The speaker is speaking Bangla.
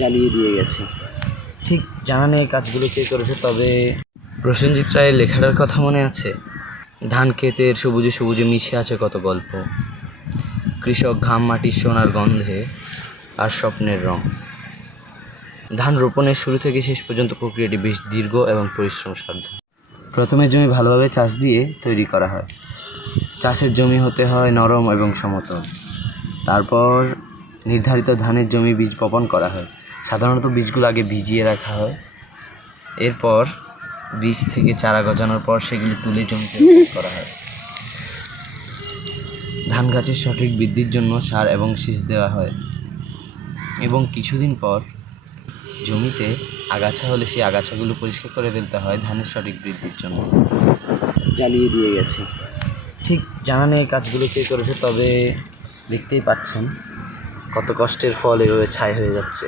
জ্বালিয়ে দিয়ে গেছে। ঠিক জানা নেই কাজগুলো কে করেছে, তবে প্রসেনজিৎ রায়ের লেখাটার কথা মনে আছে। ধান ক্ষেতের সবুজে সবুজে মিশে আছে কত গল্প, কৃষক ঘাম মাটির সোনার গন্ধে আর স্বপ্নের রং। ধান রোপণের শুরু থেকে শেষ পর্যন্ত প্রক্রিয়াটি বেশ দীর্ঘ এবং পরিশ্রমসাধ্য। প্রথমে জমি ভালোভাবে চাষ দিয়ে তৈরি করা হয়। চাষের জমি হতে হয় নরম এবং সমতল। তারপর নির্ধারিত ধানের জমি বীজ বপন করা হয়। সাধারণত বীজগুলো আগে ভিজিয়ে রাখা হয়। এরপর বীজ থেকে চারা গজানোর পর সেগুলি তুলে জমিতে রোপণ করা হয়। ধান গাছের সঠিক বৃদ্ধির জন্য সার এবং সেচ দেওয়া হয় এবং কিছুদিন পর জমিতে আগাছা হলে সেই আগাছাগুলো পরিষ্কার করে ফেলতে হয় ধানের সঠিক বৃদ্ধির জন্য। জ্বালিয়ে দিয়ে গেছে। ঠিক জানা নেই কাজগুলো কে করেছে, তবে দেখতেই পাচ্ছেন কত কষ্টের ফল এভাবে ছাই হয়ে যাচ্ছে।